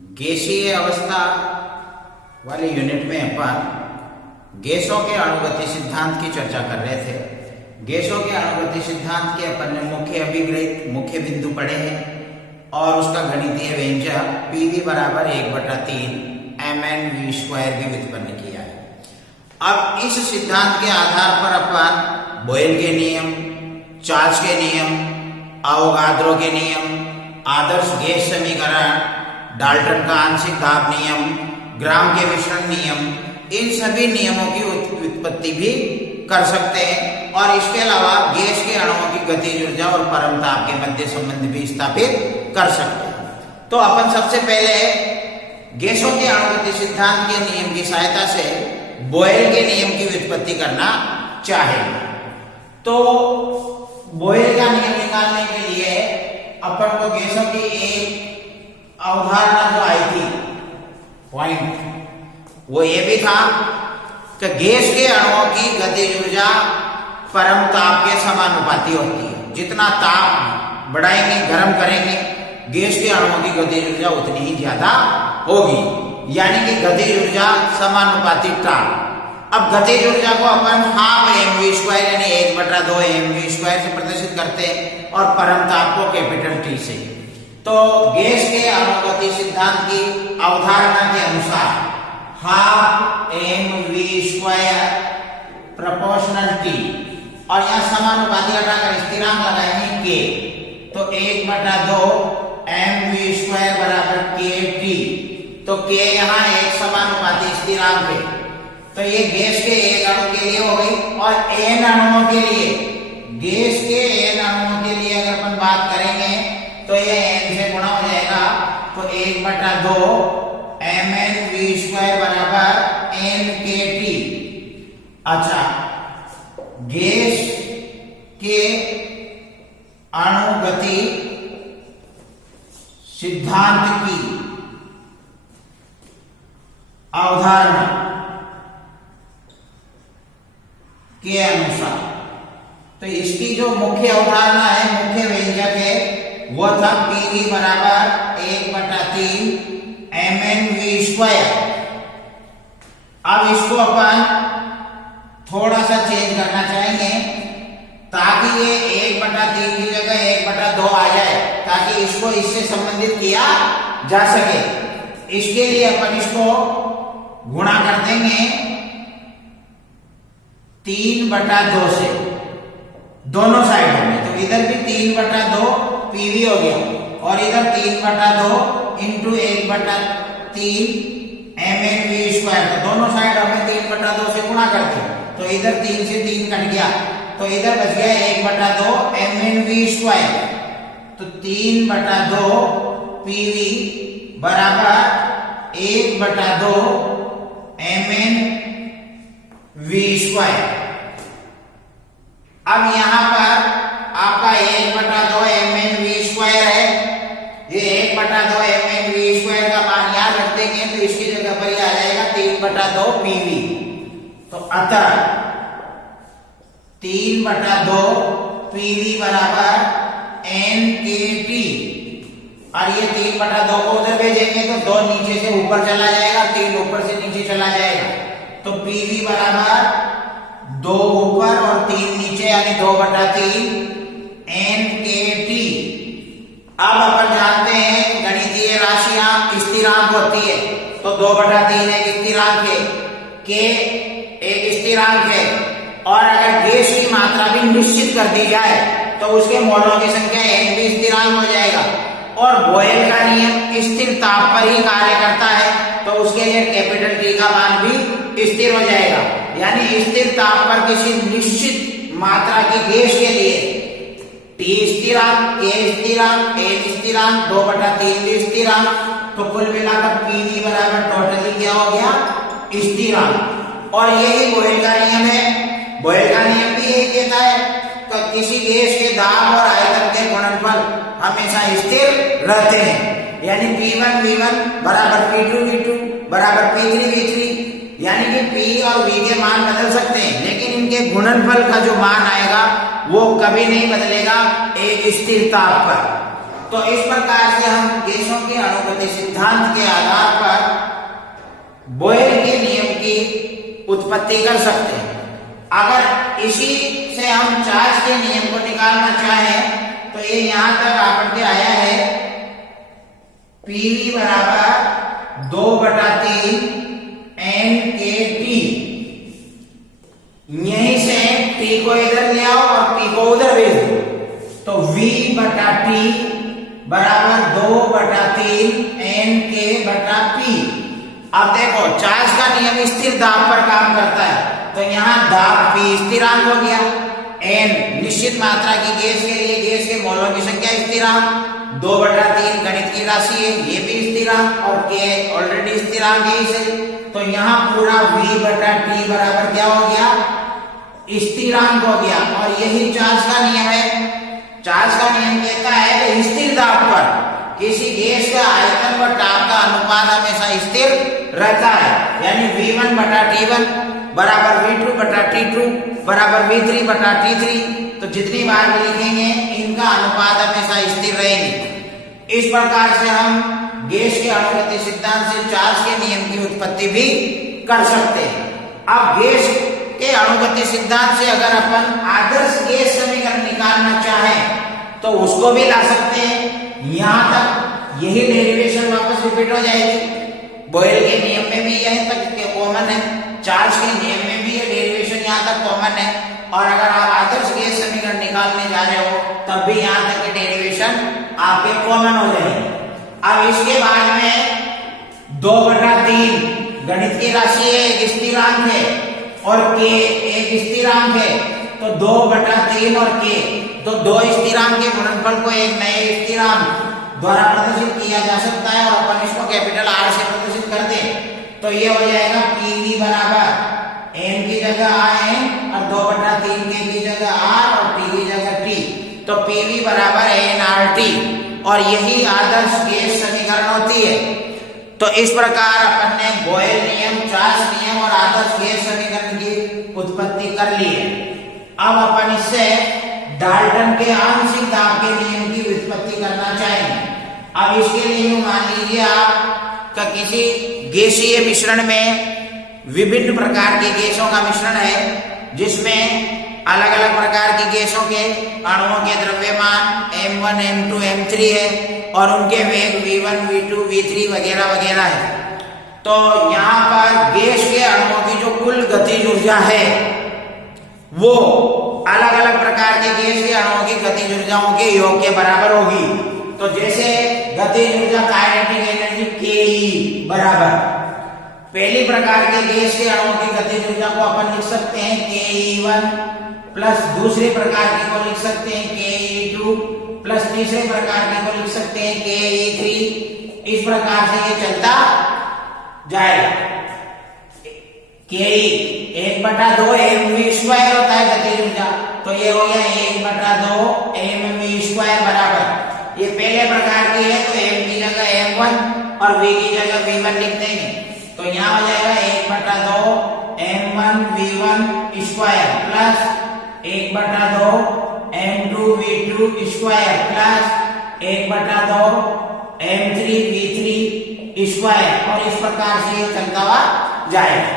गैसीय अवस्था वाले यूनिट में अपन गैसों के अणुगति सिद्धांत की चर्चा कर रहे थे। गैसों के अणुगति सिद्धांत के अपन ने मुख्य अभिग्रहित मुख्य बिंदु पढ़े हैं और उसका गणितीय व्यंजक PV बराबर 1/3 mn_v² भी व्युत्पन्न किया है। अब इस सिद्धांत के आधार पर अपन बॉयल के नियम, चार्ल्स के नियम, अवोगाद्रो के नियम, आदर्श गैस समीकरण, डाल्टन का आंशिक दाब नियम, ग्राम के विसरण नियम, इन सभी नियमों की व्युत्पत्ति भी कर सकते हैं और इसके अलावा गैस के अणुओं की गतिज ऊर्जा और परमताप के मध्य संबंध भी स्थापित कर सकते हैं। तो अपन सबसे पहले गैसों के अणुगति सिद्धांत के नियम की सहायता से बॉयल के नियम की व्युत्पत्ति करना चाहेंगे। तो बॉयल का नियम निकालने के लिए अपन को गैसों की एक अवधारणा जो आई थी पॉइंट, वो ये भी था कि गैस के अणुओं की गतिज ऊर्जा परम ताप के समानुपाती होती है। जितना ताप बढ़ाएंगे, गर्म करेंगे, गैस के अणुओं की गतिज ऊर्जा उतनी ही ज्यादा होगी, यानी कि गतिज ऊर्जा समानुपाती ताप। अब गतिज ऊर्जा को अपन हाफ mv² यानी 1/2 mv² से प्रदर्शित करते हैं और परम ताप को कैपिटल T से। तो गैस के अणुगति सिद्धांत की अवधारणा के अनुसार हाफ mv² प्रोपोर्शनल T और यहाँ समानुपाती हटाकर स्थिरांक लगाएंगे K, तो 1/2 mv² बराबर KT। तो K यहाँ एक समानुपाती स्थिरांक है। तो ये गैस के एक अणु के लिए हो गई और n अणुओं के लिए, गैस के n अणुओं के लिए अगर अपन बात करेंगे तो ये n से गुणा हो जाएगा, तो 1/2 mnv² बराबर nKT। अच्छा, गैस के अणुगति सिद्धांत की अवधारणा के अनुसार, तो इसकी जो मुख्य अवधारणा है, मुख्य व्यंजक है, वो था PV बराबर 1/3 mnv²। अब इसको अपन थोड़ा सा चेंज करना चाहेंगे ताकि ये 1/3 की जगह 1/2 आ जाए, ताकि इसको इससे संबंधित किया जा सके। इसके लिए अपन इसको गुणा कर देंगे 3/2 से दोनों साइडों में। तो इधर भी 3/2 PV हो गया और इधर 3/2 इंटू 1/3 mnv²। तो दोनों साइडों में 3/2 से गुणा करते हैं, तो इधर 3 से 3 कट गया, तो इधर बच गया 1/2 mnv²। तो 3/2 PV बराबर 1/2 mnv²। अब यहां पर आपका 1/2 mnv² है, ये 1/2 mnv² का मान याद रख देंगे तो इसकी जगह पर ये आ जाएगा 3/2 PV। तो अतः 3/2 PV बराबर nKT। और ये 3/2 को उधर भेजेंगे तो 2 नीचे से ऊपर चला जाएगा, 3 ऊपर से नीचे चला जाएगा, तो PV बराबर 2 ऊपर और 3 नीचे, यानी 2/3 nKT। अब अपन जानते हैं गणितीय राशियां स्थिरांक होती है, तो 2/3 एक स्थिरांक है, K एक स्थिरांक है, और अगर गैस की मात्रा भी निश्चित कर दी जाए तो उसके मोलों की संख्या n भी स्थिरांक हो जाएगा। और बॉयल का नियम स्थिर ताप पर ही कार्य करता है, तो उसके लिए कैपिटल T का मान भी स्थिर हो जाएगा। यानी स्थिर ताप पर किसी निश्चित मात्रा की गैस के लिए T स्थिरांक, K स्थिरांक, n स्थिरांक, 2/3 भी स्थिरांक, तो कुल मिलाकर PV बराबर टोटली क्या हो गया, स्थिरांक। और यही बॉयल का नियम है। बॉयल का नियम भी यही कहता है कि किसी गैस के दाब और आयतन के गुणनफल हमेशा स्थिर रहते हैं, यानी P1 V1 बराबर P2 V2 बराबर P3 V3, यानी कि P और V के मान बदल सकते हैं, लेकिन इनके गुणनफल का जो मान आएगा वो कभी नहीं बदलेगा एक स्थिर ताप पर। तो इस प्रकार से हम गैसों के अणुगति सिद्धांत के आधार पर बॉयल के नियम की उत्पत्ति कर सकते हैं। अगर इसी से हम चार्ज के नियम को निकालना चाहें तो ये यहां तक आपन के आया है PV बराबर 2/3 NKT। यहीं से T को इधर ले आओ और P को उधर भेज दो, तो V/T बराबर 2/3 NK/P। अब देखो चार्ज का नियम स्थिर दाब पर काम करता है, तो यहाँ दाब P स्थिरांक हो गया, N निश्चित मात्रा की गैस के लिए गैस के मोलों की संख्या स्थिरांक, 2/3 गणित की राशि है, ये भी स्थिरांक, और K ऑलरेडी स्थिरांक है इसे, तो यहाँ पूरा V/T बराबर क्या हो गया, स्थिरांक हो गया। और यही चार्ज का नियम है। चार्ज का नियम कहता है कि स्थिर दाब पर किसी गैस का आयतन व ताप का अनुपात हमेशा स्थिर रहता है, यानी V1/T1 बराबर V2/T2 बराबर V3/T3। तो जितनी बार भी लिखेंगे इनका अनुपात हमेशा स्थिर रहेंगे। इस प्रकार से हम गैस के अणुगति सिद्धांत से चार्ज के नियम की उत्पत्ति भी कर सकते हैं। अब गैस के अणुगति सिद्धांत से अगर अपन आदर्श गैस समीकरण निकालना चाहें तो उसको भी ला सकते हैं। यहां तक यही डेरिवेशन वापस रिपीट हो जाएगी। बॉयल के नियम में भी यह तक कॉमन है, चार्ज के नियम में भी ये डेरिवेशन यहाँ तक कॉमन है, और अगर आप आदर्श गैस समीकरण निकालने जा रहे हो तब भी यहाँ तक के डेरिवेशन आपके कॉमन हो जाएंगे। अब इसके बाद में 2/3 गणित की राशि है, एक स्थिरांक है, और K एक स्थिरांक है, तो 2/3 और K, तो दो स्थिरांक के गुणनफल को एक नए स्थिरांक द्वारा प्रदर्शित किया जा सकता है, और अपन इसको कैपिटल R से प्रदर्शित कर दें तो ये हो जाएगा PV बराबर N की जगह N और 2/3 K की जगह R और T की जगह T, तो PV बराबर NRT, और यही आदर्श गैस समीकरण होती है। तो इस प्रकार अपन ने बॉयल नियम, चार्ज नियम और आदर्श गैस समीकरण की उत्पत्ति कर ली है। अब अपन इससे डाल्टन के आंशिक दाब के नियम की उत्पत्ति करना चाहेंगे। अब इसके लिए मान लीजिए आपका किसी गैसीय मिश्रण में विभिन्न प्रकार के गैसों का मिश्रण है, जिसमें अलग अलग प्रकार की गैसों के अणुओं के द्रव्यमान M1, M2, M3 है, और उनके वेग V1, V2, V3 वगैरह वगैरह है। तो यहाँ पर गैस के अणुओं की जो कुल गतिज ऊर्जा है वो अलग अलग प्रकार के गैस के अणुओं की गतिज ऊर्जाओं के योग के बराबर होगी। तो जैसे गतिज ऊर्जा काइनेटिक एनर्जी Ke बराबर, पहली प्रकार के गैस के अणुओं की गतिज ऊर्जा को अपन लिख सकते हैं Ke1 प्लस दूसरे प्रकार की को लिख सकते हैं Ke2 प्लस तीसरे प्रकार की को लिख सकते हैं Ke3। इस प्रकार से ये चलता जाएगा। Ke 1/2 mv² होता है गतिज ऊर्जा, तो ये हो गया 1/2 mv² बराबर, ये पहले प्रकार की है तो m की जगह m1 और v की जगह v1 लिख देंगे, तो यहाँ हो जाएगा 1/2 m1v1 square plus 1/2 m2v2 square plus 1/2 m3v3 square, और इस प्रकार से ये चलता हुआ जाएगा।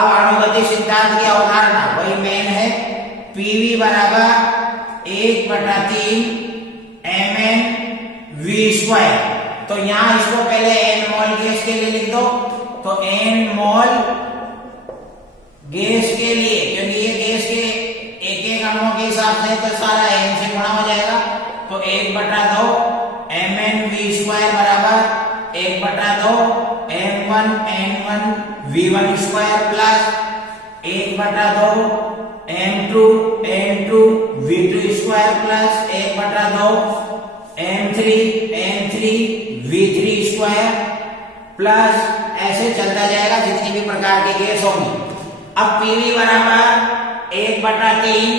अब अणुगति सिद्धांत की अवधारणा वही मेन है, PV बराबर 1/3 mn(v²). तो यहाँ इसको पहले n मोल गैस के लिए लिख दो, तो n मोल गैस के लिए, क्योंकि ये गैस के एक एक अणुओं के हिसाब से तो सारा n से गुणा हो जाएगा, तो 1/2 mn(v² बराबर 1/2 m1n1v1 square plus 1/2 m2n2v2 square plus 1/2 m3n3v3 square, plus ऐसे चलता जाएगा जितनी भी प्रकार की गैस होंगी। अब PV बराबर 1/3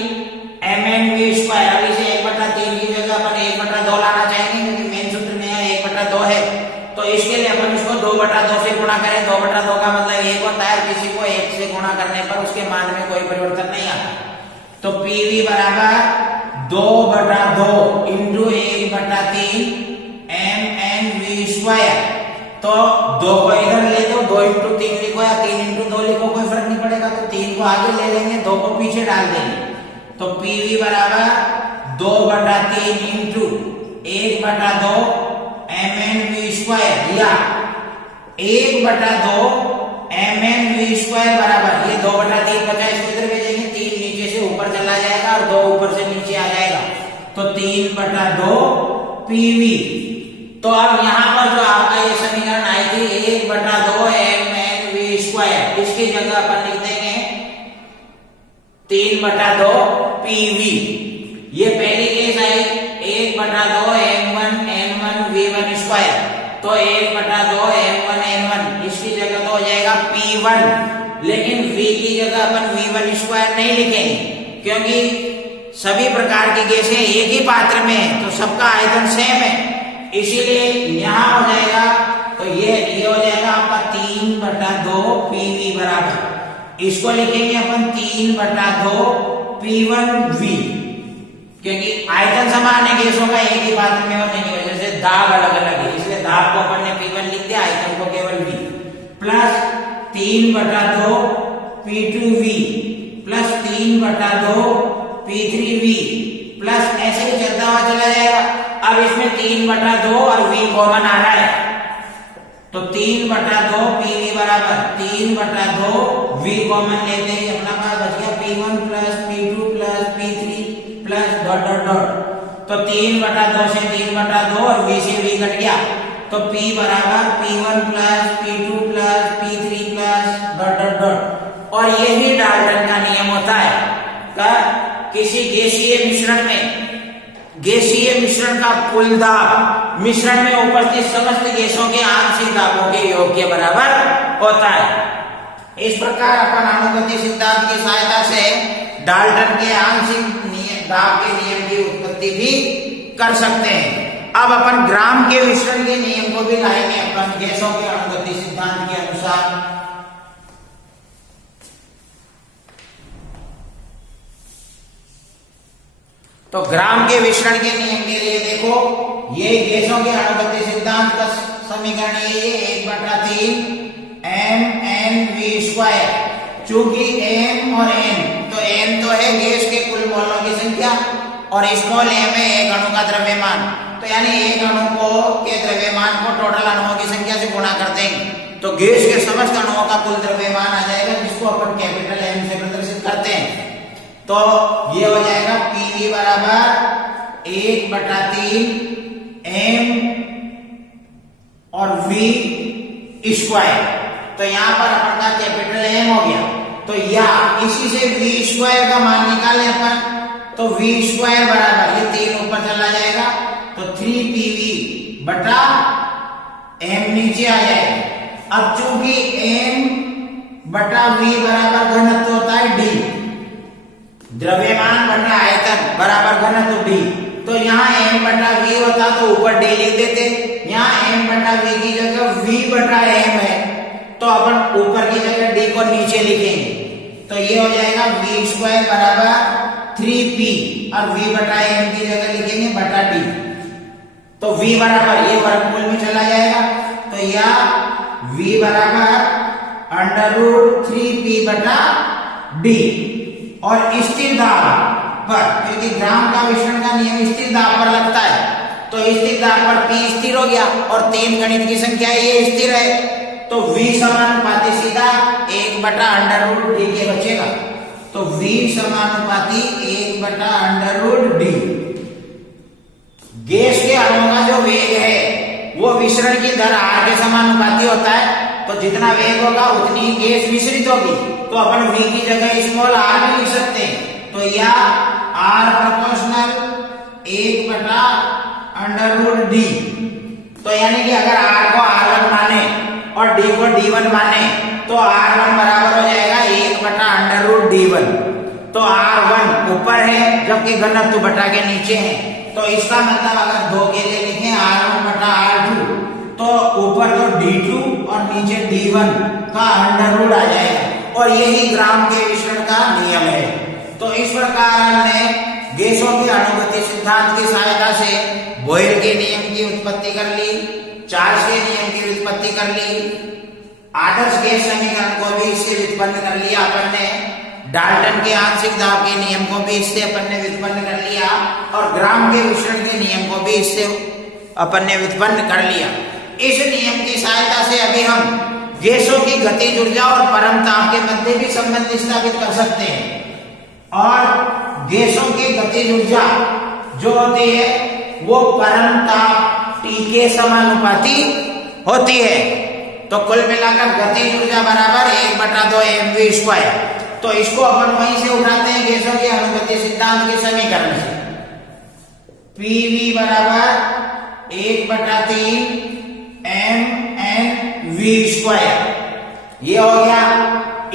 mn(v²). अब इसे 1/3 की जगह अपन 1/2 लाना चाहेंगे, क्योंकि मेन सूत्र में 1/2 है, तो इसके लिए अपन इसको 2/2 से गुणा करें। 2/2 का मतलब 1 होता है, किसी को 1 से गुणा करने पर उसके मान में कोई परिवर्तन नहीं आता। तो PV बराबर 2/2 इंटू 1/3 स्क्वायर। तो 2 को इधर ले दो, 2 इंटू 3 लिखो या 3 इंटू 2 लिखो, कोई फर्क नहीं पड़ेगा। तो 3 को आगे ले लेंगे, 2 को पीछे डाल देंगे। तो पीवी बराबर 2/3 इंटू 1/2 mn v स्क्वायर या 1/2 mn v स्क्वायर बराबर ये 2/3 बचा, इसको इधर भेजेंगे, 3 नीचे से ऊपर चला जाएगा और 2 ऊपर से नीचे आ जाएगा। तो 3/2 पीवी। तो अब यहाँ पर जो आपका ये समीकरण आई थी 1/2 mn v स्क्वायर, इसकी जगह अपन लिख देंगे 3/2 पीवी। ये पहली case I 1/2 m1 n1 v1 square. तो 1/2 m1 n1 इसकी जगह तो हो जाएगा p1, लेकिन v की जगह अपन v1 स्क्वायर नहीं लिखेंगे क्योंकि सभी प्रकार की गैसें एक ही पात्र में है, तो सबका आयतन सेम है, इसीलिए यहां हो जाएगा। तो ये हो जाएगा आपका 3/2 पीवी बराबर, इसको लिखेंगे अपन 3/2 p1v, क्योंकि आयतन समान है गैसों का, एक ही पात्र में होने की वजह से दाब अलग अलग है, इसलिए दाब को अपन ने p1 लिख दिया, आयतन को केवल v, plus 3/2 p2v plus 3/2 p3v plus ऐसे ही चलता हुआ चला जाएगा। अब इसमें 3/2 और v कॉमन आ रहा है, तो 3/2 pv बराबर 3/2 v कॉमन लेते ही अपना पास बच गया p1 plus p2 plus p3 plus dot dot dot. तो 3/2 से 3/2 और v से v कट गया, तो p बराबर p1 plus p2 plus p3 plus dot dot dot. और यही डाल्टन का नियम होता है का किसी गैसीय मिश्रण का कुल दाब मिश्रण में उपस्थित समस्त गैसों के आंशिक दाबों के योग के बराबर होता है। इस प्रकार अपन अणुगति सिद्धांत की सहायता से डाल्टन के आंशिक दाब के नियम की उत्पत्ति भी कर सकते हैं। अब अपन ग्राम के विसरण के नियम को भी लाएंगे अपन गैसों के अणुगति सिद्धांत के अनुसार। तो ग्राम के विसरण के नियम के लिए देखो, ये गैसों के अणुगति सिद्धांत का समीकरण ये 1/3 mn v स्क्वायर। चूंकि m और n, तो n तो है गैस के कुल मोलों की संख्या और स्मॉल m है एक अणु का द्रव्यमान, तो यानी एक अणु को के द्रव्यमान को टोटल अणुओं की संख्या से गुणा कर देंगे, तो गैस के समस्त अणुओं का कुल द्रव्यमान आ जाएगा, जिसको अपन कैपिटल M से प्रदर्शित करते हैं। तो ये हो जाएगा pv बराबर 1/3 m और v स्क्वायर। तो यहाँ पर अपन का कैपिटल M हो गया, तो या इसी से v स्क्वायर का मान निकाले अपन, तो v स्क्वायर बराबर ये 3 ऊपर चला जाएगा, तो 3pv बटा m नीचे आ जाएगा। अब चूंकि m बटा v बराबर घनत्व होता है d, द्रव्यमान बटा आयतन बराबर घनत्व d, तो यहाँ m बटा v होता तो ऊपर d लिख देते, यहाँ m बटा v की जगह v बटा m है, तो अपन ऊपर की जगह d को नीचे लिखेंगे, तो ये हो जाएगा v स्क्वायर बराबर 3p और v बटा m की जगह लिखेंगे बटा d, तो v बराबर ये वर्गमूल में चला जाएगा, तो यह v बराबर √3p बटा d। और स्थिर दाब पर, क्योंकि ग्राम का विसरण का नियम स्थिर दाब पर लगता है, तो स्थिर दाब पर p स्थिर हो गया और 3 गणित की संख्या ये स्थिर है, तो v समानुपाती सीधा 1/√d के बचेगा, तो v समानुपाती 1/√d। गैस के अणुओं का जो वेग है वो विसरण की दर r के समानुपाती होता है, तो जितना वेग होगा उतनी ही गैस विसरित होगी, तो अपन v की जगह स्मॉल r भी लिख सकते हैं, तो यह r प्रोपोर्शनल 1/√d। तो यानी कि अगर r को r1 माने और d को d1 माने, तो r1 बराबर हो जाएगा 1/√d1। तो r1 ऊपर है जबकि घनत्व बटा के नीचे है, तो इसका मतलब अगर 2 के लिए लिखें r1 बटा r2, तो ऊपर तो d2 और नीचे d1 का अंडर आ जाएगा, और यही ग्राम के विसरण का नियम है। तो इस प्रकार हमने गैसों के अणुगति सिद्धांत की सहायता से बॉयल के नियम की उत्पत्ति कर ली, चार्ल्स के नियम की व्युत्पत्ति कर ली, आदर्श गैस समीकरण को भी इससे व्युत्पन्न कर लिया अपन ने, डाल्टन के आंशिक दाब के नियम को भी इससे अपन ने व्युत्पन्न कर लिया, और ग्राम के विसरण के नियम को भी इससे अपन ने व्युत्पन्न कर लिया। इस नियम की सहायता से अभी हम गैसों की गतिज ऊर्जा और परम ताप के मध्य भी संबंध स्थापित कर सकते हैं। और गैसों की गतिज ऊर्जा जो होती है वो परम ताप T के समानुपाती होती है। तो कुल मिलाकर गतिज ऊर्जा बराबर 1/2 mv²। तो इसको अपन वहीं से उठाते हैं गैसों के अणुगति सिद्धांत के समीकरण से। PV बराबर 1/3 mnv²। ये हो गया।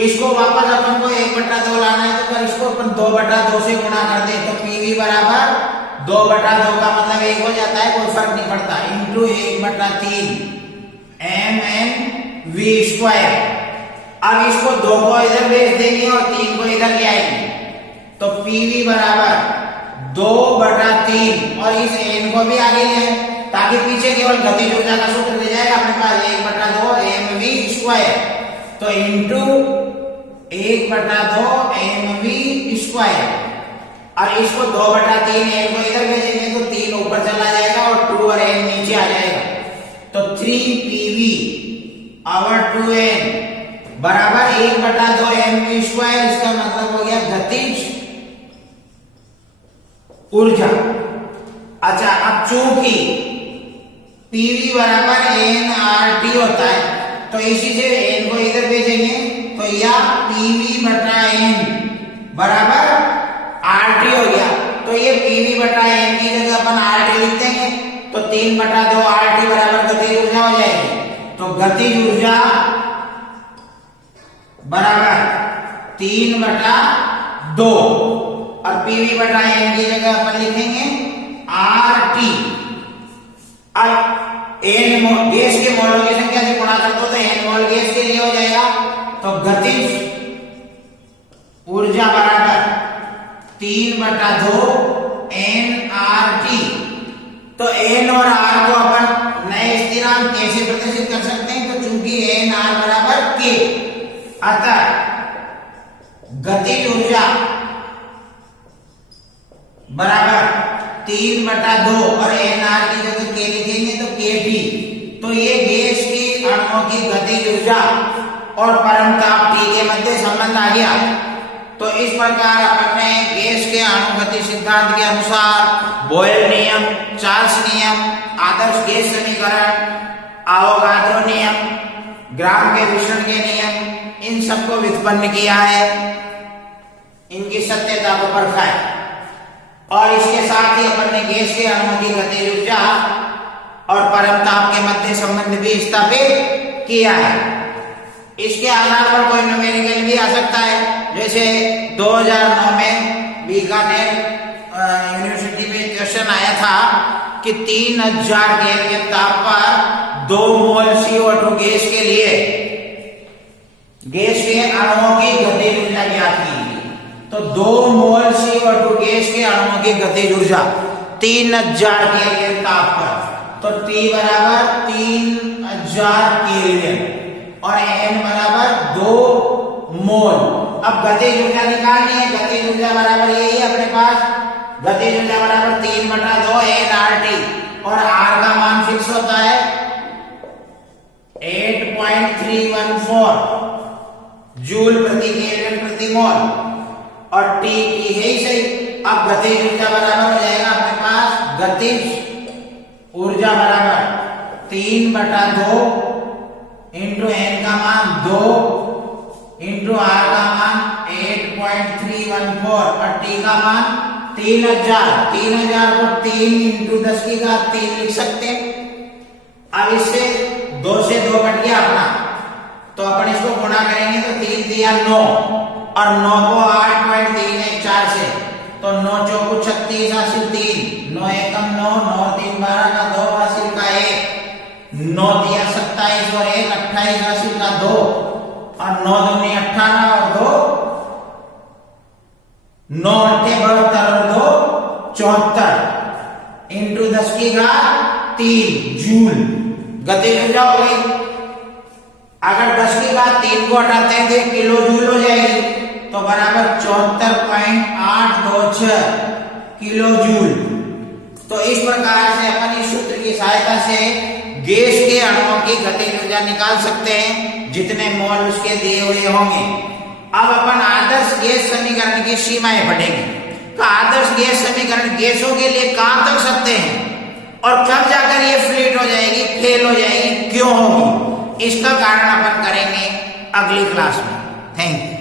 इसको वापस अपन को 1/2 लाना है, तो इसको अपन 2/2 से गुणा कर दे, तो PV बराबर 2/2 का मतलब 1 हो जाता है, कोई फर्क नहीं पड़ता, इंटू 1/3 mnv²। अब इसको 2 को इधर भेज देंगे और 3 को इधर ले आएंगे, तो PV बराबर 2/3 और इस n को भी आगे ले आए ताकि पीछे केवल गतिज ऊर्जा का सूत्र ले जाएगा अपने पास 1/2 mv²। तो इंटू 1/2 mv², और इसको 2/3 n को इधर भेजेंगे तो 3 ऊपर चला जाएगा और 2 और n नीचे आ जाएगा। तो 3PV और 2n बराबर 1/2 mv²। इसका मतलब हो गया गतिज ऊर्जा। अच्छा, अब चूंकि PV बराबर nRT होता है, तो इसी से n को इधर भेजेंगे, तो यह PV/n बराबर RT हो गया। तो ये PV/n की जगह अपन RT लिख देंगे, तो 3/2 RT बराबर गतिज ऊर्जा हो जाएगी। तो गतिज ऊर्जा बराबर 3/2 और PV/n की जगह अपन लिखेंगे RT। अब n मोल गैस के मोलों की संख्या से गुणा कर दो तो n मोल गैस के लिए हो जाएगा। तो गतिज ऊर्जा बराबर 3/2 nRT। तो n और r को अपन नए स्थिरांक कैसे प्रदर्शित कर सकते हैं? तो चूंकि nr बराबर k, अतः गतिज ऊर्जा बराबर 3/2 और nr की जगह k लिखेंगे तो kT। तो ये गैस की अणुओं की गतिज ऊर्जा और परम ताप T के मध्य संबंध आ गया। तो इस प्रकार अपन ने गैस के अणुगति सिद्धांत के अनुसार बॉयल नियम, चार्ल्स नियम, आदर्श गैस समीकरण, आवोगाद्रो नियम, ग्राम के विसरण के नियम, इन सबको व्युत्पन्न किया है, इनकी सत्यता को परखा है। और इसके साथ ही अपन ने गैस के अणुओं की गतिज ऊर्जा और परम ताप के मध्य संबंध भी स्थापित किया है। इसके आधार पर कोई न्यूमेरिकल भी आ सकता है, जैसे 2009 में बीकानेर यूनिवर्सिटी में क्वेश्चन आया था कि 3000 केल्विन ताप पर 2 मोल CO2 गैस के लिए गैस के अणुओं की गतिज ऊर्जा ज्ञात की। तो 2 मोल CO2 गैस के अणुओं की गतिज ऊर्जा 3000 केल्विन ताप पर, तो T बराबर 3000 केल्विन और n बराबर 2 मोल। अब गतिज ऊर्जा निकालनी है। गतिज ऊर्जा बराबर यही है अपने पास, गतिज ऊर्जा बराबर 3/2 nRT और r का मान फिक्स होता है 8.314 जूल प्रति केल्विन प्रति मोल, और T है ही सही। अब गतिज ऊर्जा बराबर हो जाएगा अपने पास, गतिज ऊर्जा बराबर 3/2 इंटू n का मान 2 इंटू r का मान 8.314 और t का मान 3000 को 3 इंटू 10 की घात 3 लिख सकते हैं। अब इससे 2 से 2 कट गया अपना, तो अपन इसको गुणा करेंगे तो 3 दिया 9 और 9 को 8.314 से, तो 9 चौको 36 हासिल 3, 9 एकम 9, 9 3 12 का 2 हासिल का 1, 9 दिया 27 और 1 28 हासिल का 2 और 9 दूनी 18 और 2 9 8 72 और 2 74 इंटू 10 की घात 3 जूल। गतिज ऊर्जा हो गई। अगर 10 की बात 3 को हटाते हैं तो किलो जूल हो जाएगी, तो बराबर 74.826 किलो जूल। तो इस प्रकार से अपन इस सूत्र की सहायता से गैस के अणुओं की गतिज ऊर्जा निकाल सकते हैं, जितने मोल उसके दिए हुए होंगे। अब अपन आदर्श गैस समीकरण की सीमाएं पढ़ेंगे। तो आदर्श गैस समीकरण गैसों के लिए कहां तक सकते हैं और कब जाकर ये फ्लीट हो जाएगी, फेल हो जाएगी, क्यों होगी, इसका कारण अपन करेंगे अगली क्लास में। Thank you.